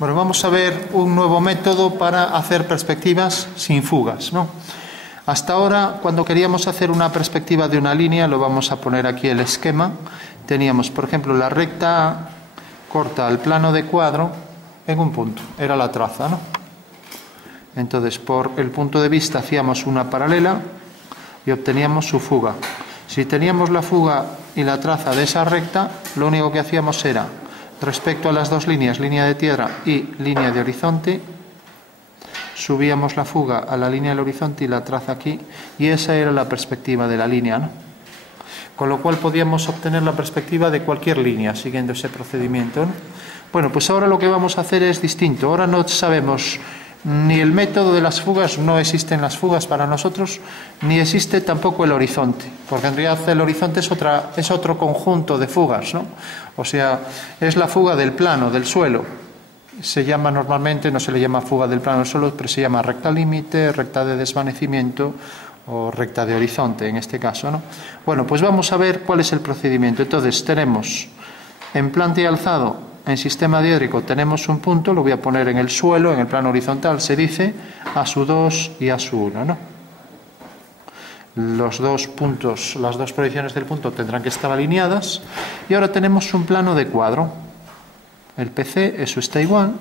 Bueno, vamos a ver un nuevo método para hacer perspectivas sin fugas, ¿no? Hasta ahora, cuando queríamos hacer una perspectiva de una línea, lo vamos a poner aquí el esquema. Teníamos, por ejemplo, la recta A corta al plano de cuadro en un punto, era la traza, ¿no? Entonces, por el punto de vista hacíamos una paralela y obteníamos su fuga. Si teníamos la fuga y la traza de esa recta, lo único que hacíamos era, respecto a las dos líneas, línea de tierra y línea de horizonte, subíamos la fuga a la línea del horizonte y la traza aquí, y esa era la perspectiva de la línea, ¿no? Con lo cual podíamos obtener la perspectiva de cualquier línea siguiendo ese procedimiento, ¿no? Bueno, pues ahora lo que vamos a hacer es distinto. Ahora no sabemos ni el método de las fugas, no existen las fugas para nosotros, ni existe tampoco el horizonte, porque en realidad el horizonte es otro conjunto de fugas, ¿no? O sea, es la fuga del plano, del suelo. Se llama normalmente, no se le llama fuga del plano del suelo, pero se llama recta límite, recta de desvanecimiento o recta de horizonte en este caso, ¿no? Bueno, pues vamos a ver cuál es el procedimiento. Entonces tenemos en planta y alzado, en sistema diédrico tenemos un punto, lo voy a poner en el suelo, en el plano horizontal se dice A2 y A1, ¿no? Los dos puntos, las dos proyecciones del punto tendrán que estar alineadas, y ahora tenemos un plano de cuadro. El PC, eso está igual,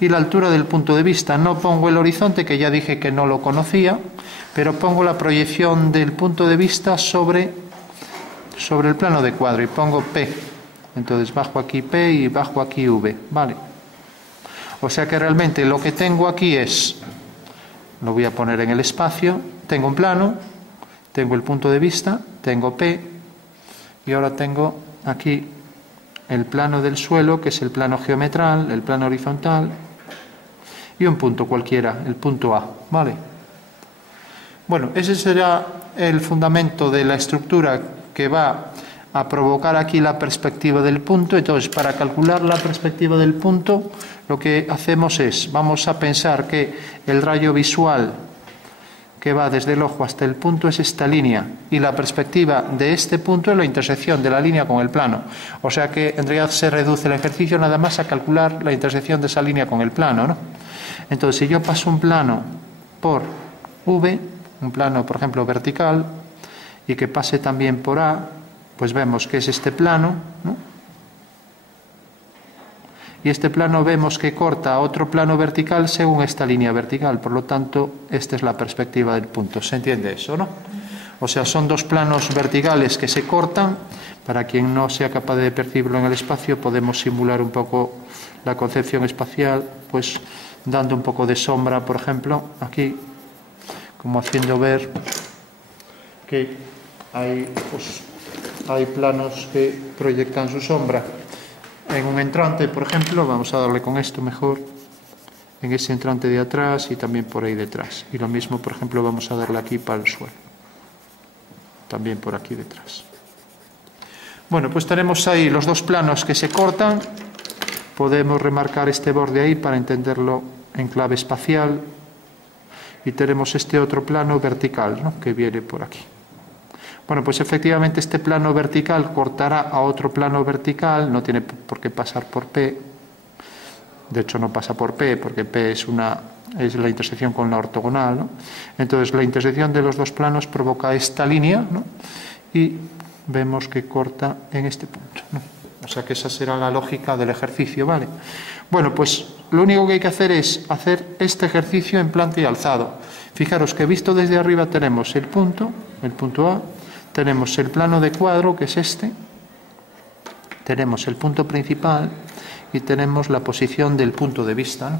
y la altura del punto de vista. No pongo el horizonte, que ya dije que no lo conocía, pero pongo la proyección del punto de vista sobre el plano de cuadro y pongo P. Entonces bajo aquí P y bajo aquí V, ¿vale? O sea que realmente lo que tengo aquí es, lo voy a poner en el espacio, tengo un plano, tengo el punto de vista, tengo P, y ahora tengo aquí el plano del suelo, que es el plano geometral, el plano horizontal, y un punto cualquiera, el punto A, ¿vale? Bueno, ese será el fundamento de la estructura que va a provocar aquí la perspectiva del punto. Entonces, para calcular la perspectiva del punto, lo que hacemos es, vamos a pensar que el rayo visual que va desde el ojo hasta el punto es esta línea, y la perspectiva de este punto es la intersección de la línea con el plano. O sea que en realidad se reduce el ejercicio nada más a calcular la intersección de esa línea con el plano, ¿no? Entonces, si yo paso un plano por V, un plano, por ejemplo, vertical, y que pase también por A, pues vemos que es este plano, ¿no? Y este plano vemos que corta otro plano vertical según esta línea vertical. Por lo tanto, esta es la perspectiva del punto. ¿Se entiende eso, no? O sea, son dos planos verticales que se cortan. Para quien no sea capaz de percibirlo en el espacio, podemos simular un poco la concepción espacial, pues dando un poco de sombra, por ejemplo, aquí, como haciendo ver que hay planos que proyectan su sombra en un entrante, por ejemplo. Vamos a darle con esto mejor, en ese entrante de atrás y también por ahí detrás. Y lo mismo, por ejemplo, vamos a darle aquí para el suelo, también por aquí detrás. Bueno, pues tenemos ahí los dos planos que se cortan. Podemos remarcar este borde ahí para entenderlo en clave espacial, y tenemos este otro plano vertical, ¿no?, que viene por aquí. Bueno, pues efectivamente este plano vertical cortará a otro plano vertical, no tiene por qué pasar por P. De hecho, no pasa por P, porque P es la intersección con la ortogonal, ¿no? Entonces, la intersección de los dos planos provoca esta línea, ¿no?, y vemos que corta en este punto, ¿no? O sea que esa será la lógica del ejercicio, ¿vale? Bueno, pues lo único que hay que hacer es hacer este ejercicio en planta y alzado. Fijaros que visto desde arriba tenemos el punto A, tenemos el plano de cuadro, que es este, tenemos el punto principal y tenemos la posición del punto de vista, ¿no?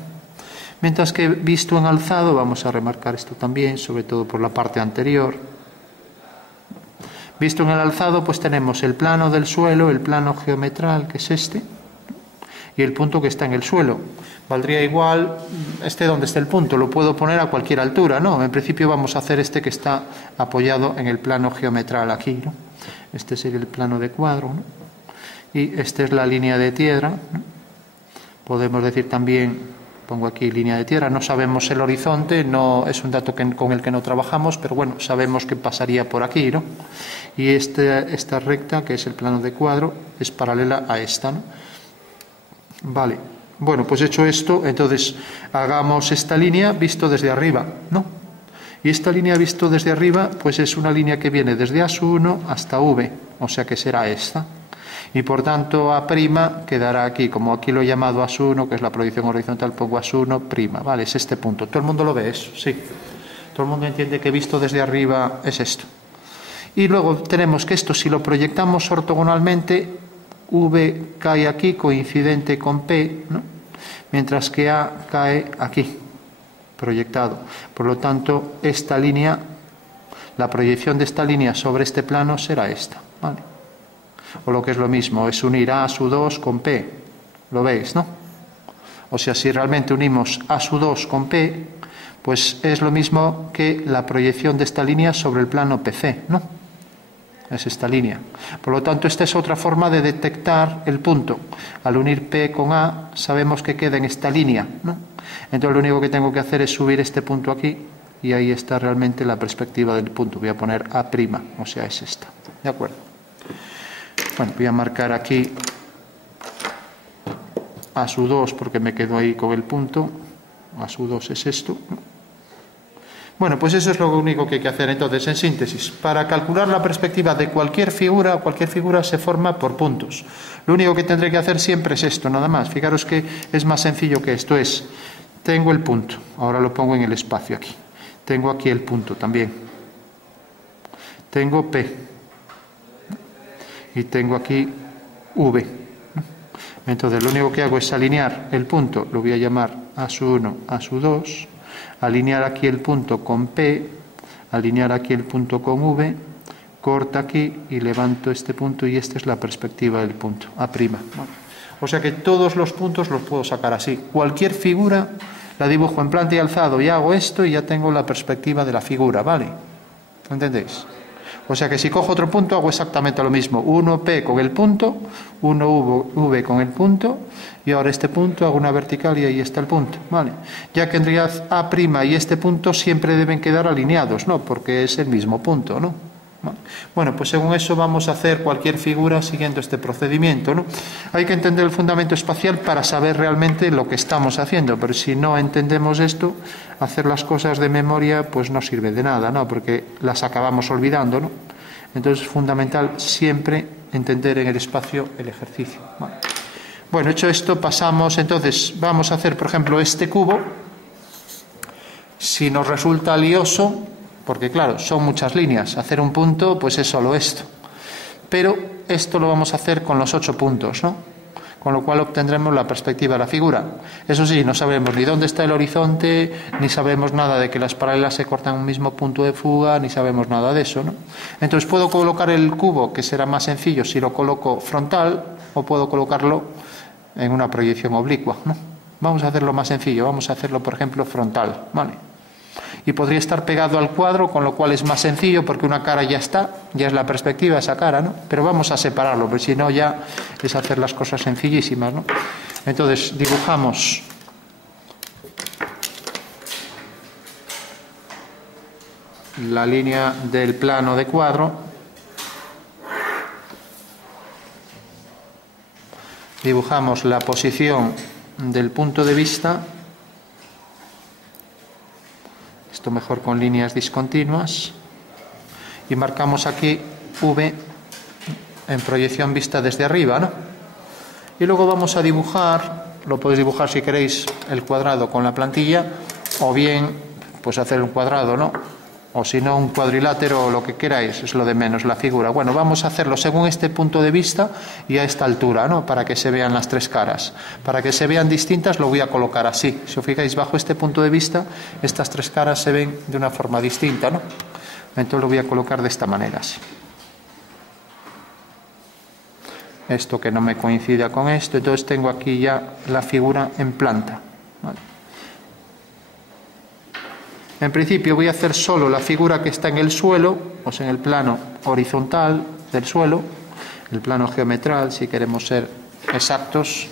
Mientras que visto en alzado, vamos a remarcar esto también, sobre todo por la parte anterior. Visto en el alzado, pues tenemos el plano del suelo, el plano geometral, que es este, y el punto que está en el suelo. Valdría igual donde esté el punto, lo puedo poner a cualquier altura, ¿no? En principio vamos a hacer este que está apoyado en el plano geometral aquí, ¿no? Este sería el plano de cuadro, ¿no? Y esta es la línea de tierra, ¿no? Podemos decir también, pongo aquí línea de tierra, no sabemos el horizonte, no es un dato con el que no trabajamos, pero bueno, sabemos que pasaría por aquí, ¿no? Y esta recta, que es el plano de cuadro, es paralela a esta, ¿no? Vale. Bueno, pues hecho esto, entonces hagamos esta línea visto desde arriba, ¿no? Y esta línea visto desde arriba, pues es una línea que viene desde A1 hasta V, o sea que será esta. Y por tanto A' quedará aquí, como aquí lo he llamado A1, que es la proyección horizontal, pongo A1', ¿vale? Es este punto. ¿Todo el mundo lo ve eso? Sí. Todo el mundo entiende que visto desde arriba es esto. Y luego tenemos que esto, si lo proyectamos ortogonalmente, V cae aquí coincidente con P, ¿no? Mientras que A cae aquí, proyectado. Por lo tanto, esta línea, la proyección de esta línea sobre este plano será esta, ¿vale? O lo que es lo mismo, es unir A2 con P, ¿lo veis, no? O sea, si realmente unimos A2 con P, pues es lo mismo que la proyección de esta línea sobre el plano PC, ¿no? Es esta línea. Por lo tanto, esta es otra forma de detectar el punto. Al unir P con A, sabemos que queda en esta línea, ¿no? Entonces, lo único que tengo que hacer es subir este punto aquí, y ahí está realmente la perspectiva del punto. Voy a poner A', o sea, es esta. ¿De acuerdo? Bueno, voy a marcar aquí A2 porque me quedo ahí con el punto. A2 es esto. Bueno, pues eso es lo único que hay que hacer. Entonces, en síntesis, para calcular la perspectiva de cualquier figura se forma por puntos. Lo único que tendré que hacer siempre es esto, nada más. Fijaros que es más sencillo que esto. Tengo el punto, ahora lo pongo en el espacio aquí. Tengo aquí el punto también. Tengo P. Y tengo aquí V. Entonces, lo único que hago es alinear el punto, lo voy a llamar A1, A2. Alinear aquí el punto con P, alinear aquí el punto con V, corta aquí y levanto este punto y esta es la perspectiva del punto, A'. O sea que todos los puntos los puedo sacar así. Cualquier figura la dibujo en planta y alzado y hago esto y ya tengo la perspectiva de la figura, ¿vale? ¿Entendéis? O sea que si cojo otro punto hago exactamente lo mismo. Uno P con el punto, uno V con el punto, y ahora este punto hago una vertical y ahí está el punto, ¿vale? Ya que en realidad A' y este punto siempre deben quedar alineados, ¿no? Porque es el mismo punto, ¿no? Bueno, pues según eso vamos a hacer cualquier figura siguiendo este procedimiento, ¿no? Hay que entender el fundamento espacial para saber realmente lo que estamos haciendo, pero si no entendemos esto, hacer las cosas de memoria pues no sirve de nada, ¿no? Porque las acabamos olvidando, ¿no? Entonces es fundamental siempre entender en el espacio el ejercicio, ¿vale? Bueno, hecho esto pasamos, entonces vamos a hacer por ejemplo este cubo. Si nos resulta lioso, porque claro, son muchas líneas, hacer un punto pues es solo esto, pero esto lo vamos a hacer con los 8 puntos, ¿no? Con lo cual obtendremos la perspectiva de la figura. Eso sí, no sabemos ni dónde está el horizonte, ni sabemos nada de que las paralelas se cortan en un mismo punto de fuga, ni sabemos nada de eso, ¿no? Entonces puedo colocar el cubo, que será más sencillo si lo coloco frontal, o puedo colocarlo en una proyección oblicua, ¿no? Vamos a hacerlo más sencillo, vamos a hacerlo por ejemplo frontal, ¿vale? Y podría estar pegado al cuadro, con lo cual es más sencillo porque una cara ya está, ya es la perspectiva esa cara, ¿no? Pero vamos a separarlo, porque si no ya es hacer las cosas sencillísimas, ¿no? Entonces dibujamos la línea del plano de cuadro, dibujamos la posición del punto de vista, esto mejor con líneas discontinuas, y marcamos aquí V en proyección vista desde arriba, ¿no? Y luego vamos a dibujar, lo podéis dibujar si queréis el cuadrado con la plantilla, o bien pues hacer un cuadrado, ¿no? O si no un cuadrilátero o lo que queráis, es lo de menos la figura. Bueno, vamos a hacerlo según este punto de vista y a esta altura, ¿no? Para que se vean las tres caras. Para que se vean distintas lo voy a colocar así. Si os fijáis, bajo este punto de vista, estas tres caras se ven de una forma distinta, ¿no? Entonces lo voy a colocar de esta manera, así. Esto que no me coincida con esto, entonces tengo aquí ya la figura en planta, ¿vale? En principio voy a hacer solo la figura que está en el suelo, o sea, en el plano horizontal del suelo, el plano geometral, si queremos ser exactos.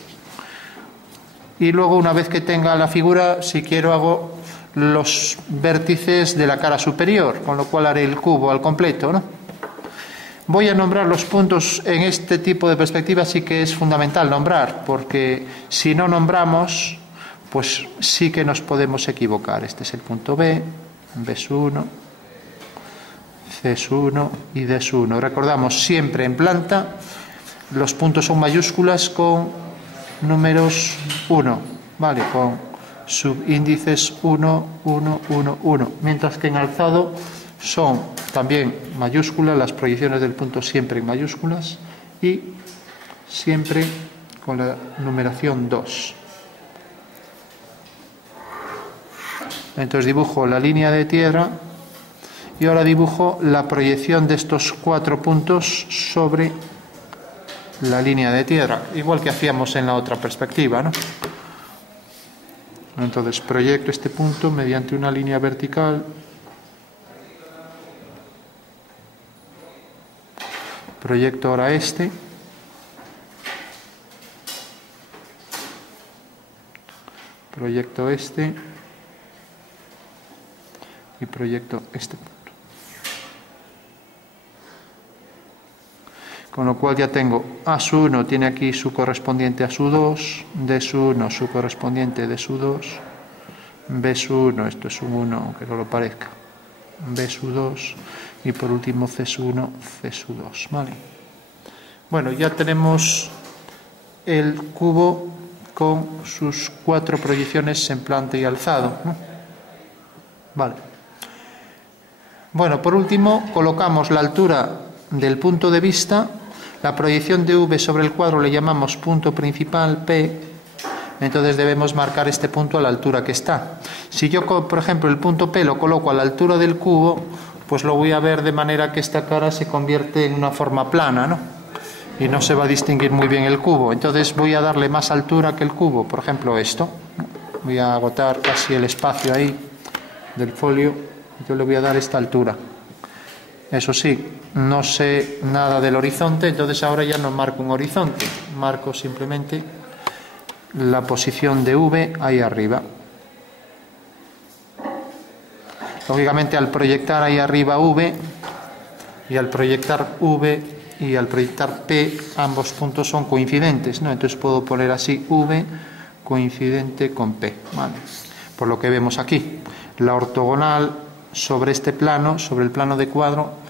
Y luego, una vez que tenga la figura, si quiero, hago los vértices de la cara superior, con lo cual haré el cubo al completo, ¿no? Voy a nombrar los puntos en este tipo de perspectiva, sí que es fundamental nombrar, porque si no nombramos, pues sí que nos podemos equivocar. Este es el punto B, B1, C1 y D1. Recordamos, siempre en planta los puntos son mayúsculas con números 1, ¿vale? Con subíndices 1, 1, 1, 1. Mientras que en alzado son también mayúsculas, las proyecciones del punto siempre en mayúsculas y siempre con la numeración 2. Entonces dibujo la línea de tierra y ahora dibujo la proyección de estos 4 puntos sobre la línea de tierra, igual que hacíamos en la otra perspectiva, ¿no? Entonces proyecto este punto mediante una línea vertical, proyecto ahora este, proyecto este y proyecto este punto. Con lo cual ya tengo A1 tiene aquí su correspondiente a su 2, D1 su correspondiente de su 2, B1, esto es un 1 aunque no lo parezca, B2 y por último C1, C2, ¿vale? Bueno, ya tenemos el cubo con sus 4 proyecciones en planta y alzado, ¿no? Vale. Bueno, por último colocamos la altura del punto de vista. La proyección de V sobre el cuadro le llamamos punto principal P, entonces debemos marcar este punto a la altura que está. Si yo, por ejemplo, el punto P lo coloco a la altura del cubo, pues lo voy a ver de manera que esta cara se convierte en una forma plana, ¿no? Y no se va a distinguir muy bien el cubo. Entonces voy a darle más altura que el cubo, por ejemplo esto. Voy a agotar casi el espacio ahí del folio, yo le voy a dar esta altura. Eso sí, no sé nada del horizonte, entonces ahora ya no marco un horizonte, marco simplemente la posición de V ahí arriba. Lógicamente al proyectar ahí arriba V y al proyectar V y al proyectar P, ambos puntos son coincidentes, ¿no? Entonces puedo poner así V coincidente con P, ¿vale? Por lo que vemos aquí, la ortogonal sobre este plano, sobre el plano de cuadro,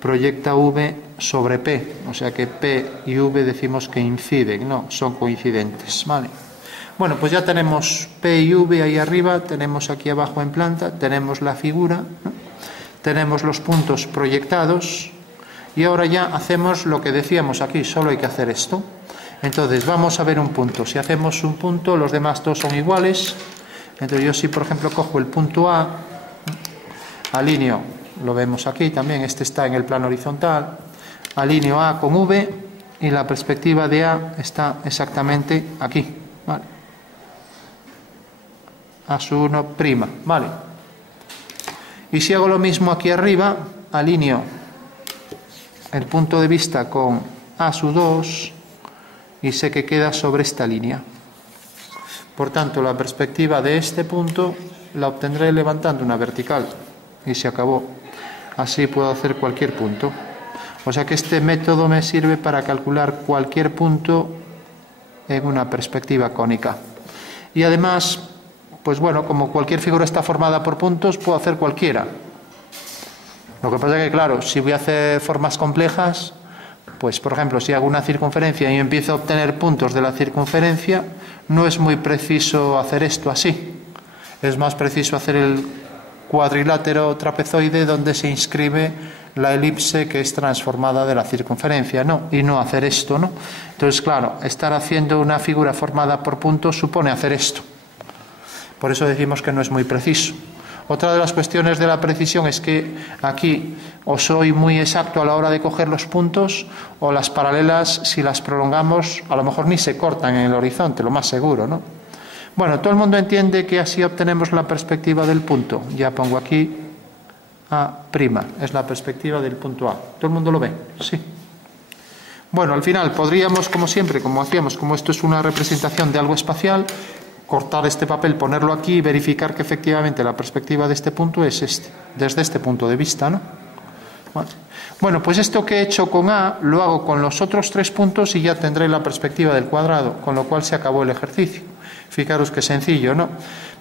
proyecta V sobre P, o sea que P y V decimos que inciden, no, son coincidentes, ¿vale? Bueno, pues ya tenemos P y V ahí arriba, tenemos aquí abajo en planta, tenemos la figura, ¿no? Tenemos los puntos proyectados y ahora ya hacemos lo que decíamos aquí, solo hay que hacer esto. Entonces vamos a ver un punto, si hacemos un punto los demás todos son iguales, entonces yo si por ejemplo cojo el punto A, alineo, lo vemos aquí también, este está en el plano horizontal, alineo A con V y la perspectiva de A está exactamente aquí, ¿vale? A1', ¿vale? Y si hago lo mismo aquí arriba, alineo el punto de vista con A2 y sé que queda sobre esta línea. Por tanto, la perspectiva de este punto la obtendré levantando una vertical y se acabó. Así puedo hacer cualquier punto. O sea que este método me sirve para calcular cualquier punto en una perspectiva cónica. Y además, pues bueno, como cualquier figura está formada por puntos, puedo hacer cualquiera. Lo que pasa es que, claro, si voy a hacer formas complejas, pues por ejemplo, si hago una circunferencia y empiezo a obtener puntos de la circunferencia, no es muy preciso hacer esto así. Es más preciso hacer el cuadrilátero trapezoide donde se inscribe la elipse que es transformada de la circunferencia, ¿no? Y no hacer esto, ¿no? Entonces, claro, estar haciendo una figura formada por puntos supone hacer esto. Por eso decimos que no es muy preciso. Otra de las cuestiones de la precisión es que aquí o soy muy exacto a la hora de coger los puntos o las paralelas, si las prolongamos, a lo mejor ni se cortan en el horizonte, lo más seguro, ¿no? Bueno, todo el mundo entiende que así obtenemos la perspectiva del punto. Ya pongo aquí A', es la perspectiva del punto A. ¿Todo el mundo lo ve? Sí. Bueno, al final podríamos, como siempre, como hacíamos, como esto es una representación de algo espacial, cortar este papel, ponerlo aquí y verificar que efectivamente la perspectiva de este punto es este, desde este punto de vista, ¿no? Vale. Bueno, pues esto que he hecho con A lo hago con los otros 3 puntos y ya tendré la perspectiva del cuadrado, con lo cual se acabó el ejercicio. Fijaros qué sencillo, ¿no?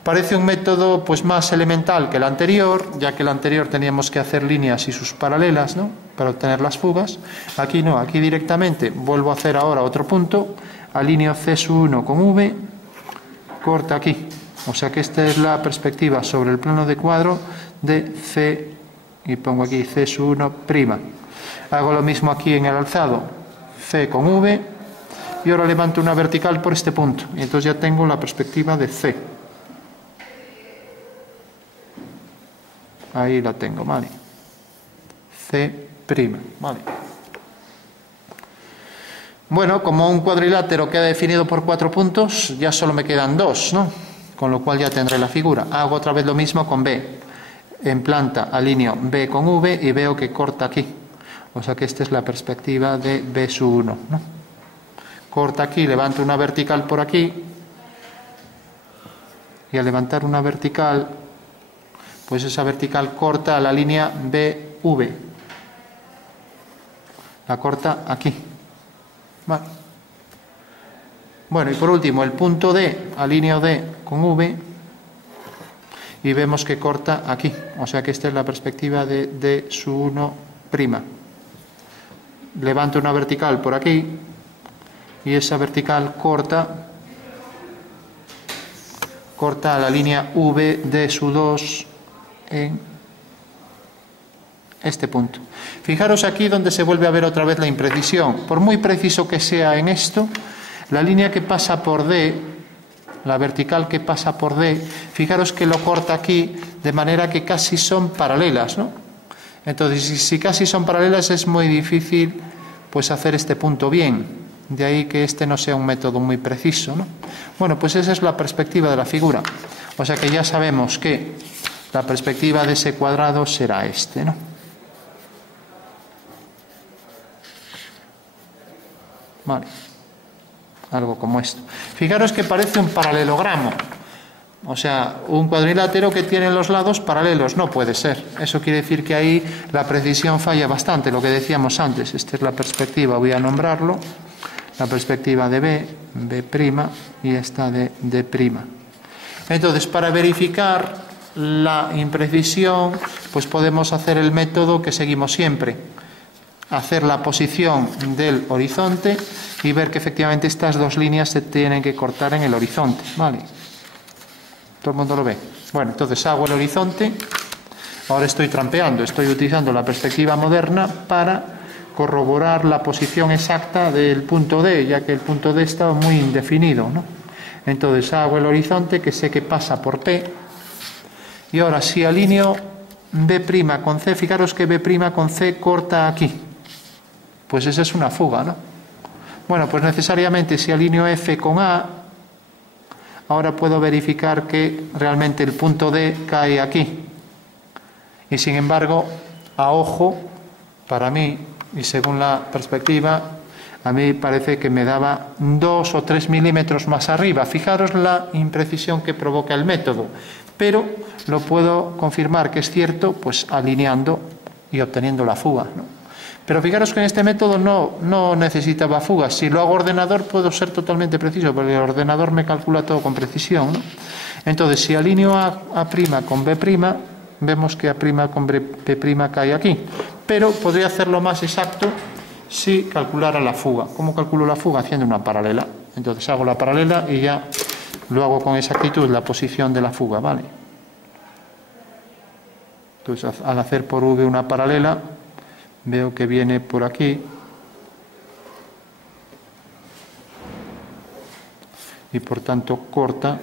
Parece un método pues más elemental que el anterior, ya que el anterior teníamos que hacer líneas y sus paralelas, ¿no?, para obtener las fugas. Aquí no, aquí directamente vuelvo a hacer ahora otro punto, alineo C1 con V, corta aquí. O sea que esta es la perspectiva sobre el plano de cuadro de C, y pongo aquí C1'. Hago lo mismo aquí en el alzado, C con V, y ahora levanto una vertical por este punto, y entonces ya tengo la perspectiva de C. Ahí la tengo, ¿vale? C', ¿vale? Bueno, como un cuadrilátero queda definido por 4 puntos, ya solo me quedan 2, ¿no? Con lo cual ya tendré la figura. Hago otra vez lo mismo con B. En planta alineo B con V y veo que corta aquí. O sea que esta es la perspectiva de B'1, ¿no? Corta aquí, levanto una vertical por aquí. Y al levantar una vertical, pues esa vertical corta la línea BV. La corta aquí. Vale. Bueno, y por último, el punto D, alineo D con V y vemos que corta aquí. O sea que esta es la perspectiva de D'1'. Levanto una vertical por aquí y esa vertical corta la línea VD'2 en este punto. Fijaros aquí donde se vuelve a ver otra vez la imprecisión. Por muy preciso que sea en esto, la línea que pasa por D, la vertical que pasa por D, fijaros que lo corta aquí de manera que casi son paralelas, ¿no? Entonces, si casi son paralelas es muy difícil pues hacer este punto bien. De ahí que este no sea un método muy preciso, ¿no? Bueno, pues esa es la perspectiva de la figura. O sea que ya sabemos que la perspectiva de ese cuadrado será este, ¿no? Vale. Algo como esto. Fijaros que parece un paralelogramo. O sea, un cuadrilátero que tiene los lados paralelos. No puede ser. Eso quiere decir que ahí la precisión falla bastante, lo que decíamos antes. Esta es la perspectiva, voy a nombrarlo. La perspectiva de B, B' y esta de D'. Entonces, para verificar la imprecisión, pues podemos hacer el método que seguimos siempre. Hacer la posición del horizonte y ver que efectivamente estas dos líneas se tienen que cortar en el horizonte, ¿vale? ¿Todo el mundo lo ve? Bueno, entonces hago el horizonte. Ahora estoy trampeando, estoy utilizando la perspectiva moderna para corroborar la posición exacta del punto D, ya que el punto D está muy indefinido, ¿no? Entonces hago el horizonte, que sé que pasa por P, y ahora si alineo B' con C, fijaros que B' con C corta aquí. Pues esa es una fuga, ¿no? Bueno, pues necesariamente si alineo F con A, ahora puedo verificar que realmente el punto D cae aquí. Y sin embargo, a ojo, para mí, y según la perspectiva, a mí parece que me daba 2 o 3 milímetros más arriba. Fijaros la imprecisión que provoca el método. Pero lo puedo confirmar que es cierto, pues alineando y obteniendo la fuga, ¿no? Pero fijaros que en este método no necesitaba fugas. Si lo hago ordenador puedo ser totalmente preciso, porque el ordenador me calcula todo con precisión, ¿no? Entonces, si alineo A' con B', vemos que A' con B' cae aquí. Pero podría hacerlo más exacto si calculara la fuga. ¿Cómo calculo la fuga? Haciendo una paralela. Entonces hago la paralela y ya lo hago con exactitud, la posición de la fuga, ¿vale? Entonces, al hacer por V una paralela, veo que viene por aquí y por tanto corta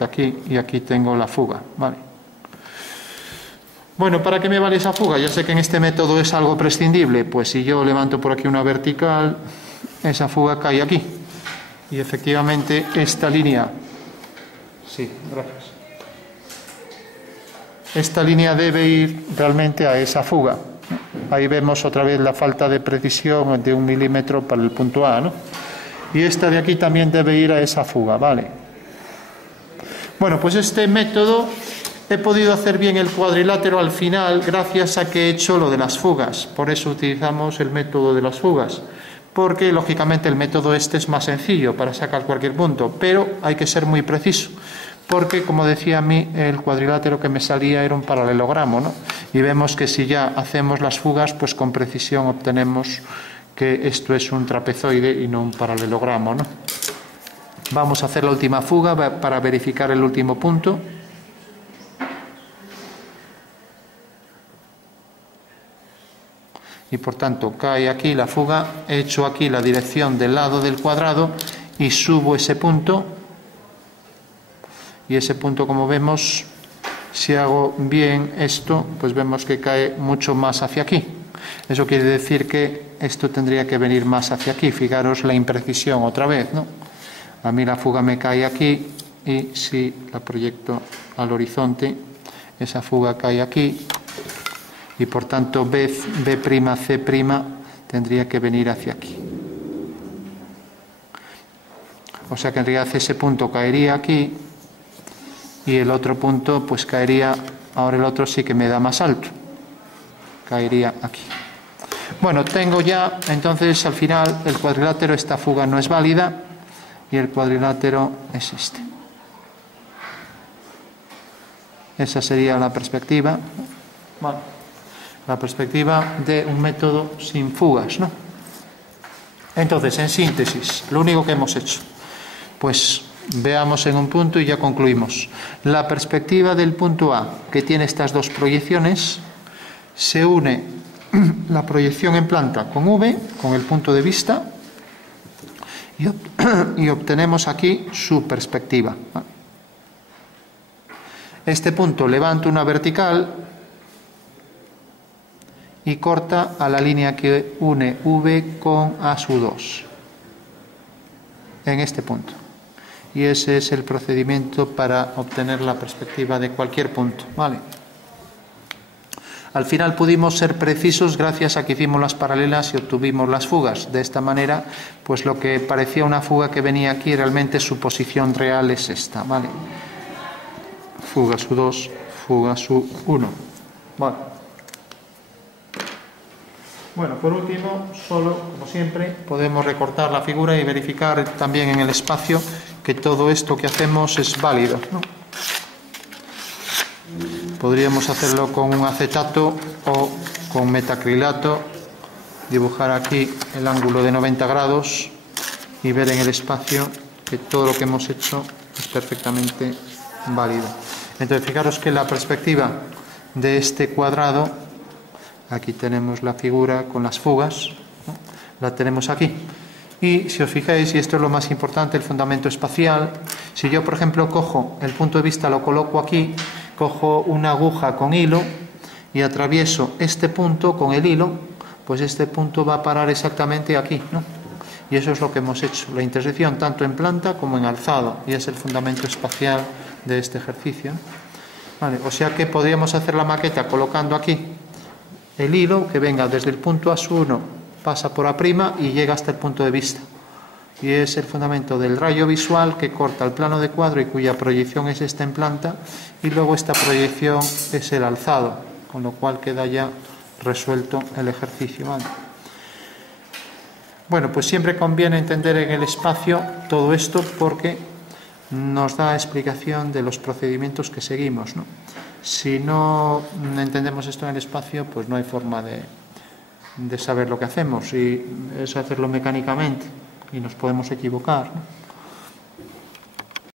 aquí y aquí tengo la fuga, ¿vale? Bueno, ¿para qué me vale esa fuga? Ya sé que en este método es algo prescindible, pues si yo levanto por aquí una vertical, esa fuga cae aquí y efectivamente esta línea, sí, gracias. Esta línea debe ir realmente a esa fuga. Ahí vemos otra vez la falta de precisión de 1 milímetro para el punto A, ¿no? Y esta de aquí también debe ir a esa fuga, ¿vale? Bueno, pues este método He podido hacer bien el cuadrilátero al final gracias a que he hecho lo de las fugas. Por eso utilizamos el método de las fugas. Porque, lógicamente, el método este es más sencillo para sacar cualquier punto. Pero hay que ser muy preciso. Porque, como decía a mí, el cuadrilátero que me salía era un paralelogramo, ¿no? Y vemos que si ya hacemos las fugas, pues con precisión obtenemos que esto es un trapezoide y no un paralelogramo, ¿no? Vamos a hacer la última fuga para verificar el último punto. Y por tanto cae aquí la fuga, he hecho aquí la dirección del lado del cuadrado y subo ese punto. Y ese punto, como vemos, si hago bien esto, pues vemos que cae mucho más hacia aquí. Eso quiere decir que esto tendría que venir más hacia aquí. Fijaros la imprecisión otra vez, ¿no? A mí la fuga me cae aquí y si la proyecto al horizonte, esa fuga cae aquí y por tanto B', C' tendría que venir hacia aquí. O sea que en realidad ese punto caería aquí y el otro punto pues caería, ahora el otro sí que me da más alto, caería aquí. Bueno, tengo ya, entonces al final el cuadrilátero, esta fuga no es válida y el cuadrilátero es este. Esa sería la perspectiva, bueno, la perspectiva de un método sin fugas, ¿no? Entonces, en síntesis, lo único que hemos hecho, pues veamos en un punto y ya concluimos. La perspectiva del punto A, que tiene estas dos proyecciones, se une la proyección en planta con V, con el punto de vista, y obtenemos aquí su perspectiva. Este punto levanta una vertical y corta a la línea que une V con A2 en este punto. Y ese es el procedimiento para obtener la perspectiva de cualquier punto, ¿vale? Al final pudimos ser precisos gracias a que hicimos las paralelas y obtuvimos las fugas. De esta manera, pues lo que parecía una fuga que venía aquí, realmente su posición real es esta, ¿vale? Fuga su2, fuga su1. Vale. Bueno, por último, solo, como siempre, podemos recortar la figura y verificar también en el espacio que todo esto que hacemos es válido, ¿no? Podríamos hacerlo con un acetato o con metacrilato, dibujar aquí el ángulo de 90 grados y ver en el espacio que todo lo que hemos hecho es perfectamente válido. Entonces, fijaros que la perspectiva de este cuadrado, aquí tenemos la figura con las fugas, ¿no? La tenemos aquí. Y si os fijáis, y esto es lo más importante, el fundamento espacial, si yo, por ejemplo, cojo el punto de vista, lo coloco aquí, cojo una aguja con hilo y atravieso este punto con el hilo, pues este punto va a parar exactamente aquí, ¿no? Y eso es lo que hemos hecho, la intersección tanto en planta como en alzado, y es el fundamento espacial de este ejercicio, ¿no? Vale, o sea que podríamos hacer la maqueta colocando aquí el hilo que venga desde el punto A1, pasa por A' y llega hasta el punto de vista. Y es el fundamento del rayo visual que corta el plano de cuadro y cuya proyección es esta en planta, y luego esta proyección es el alzado, con lo cual queda ya resuelto el ejercicio, ¿vale? Bueno, pues siempre conviene entender en el espacio todo esto porque nos da explicación de los procedimientos que seguimos, ¿no? Si no entendemos esto en el espacio, pues no hay forma de saber lo que hacemos, y es hacerlo mecánicamente y nos podemos equivocar, ¿no?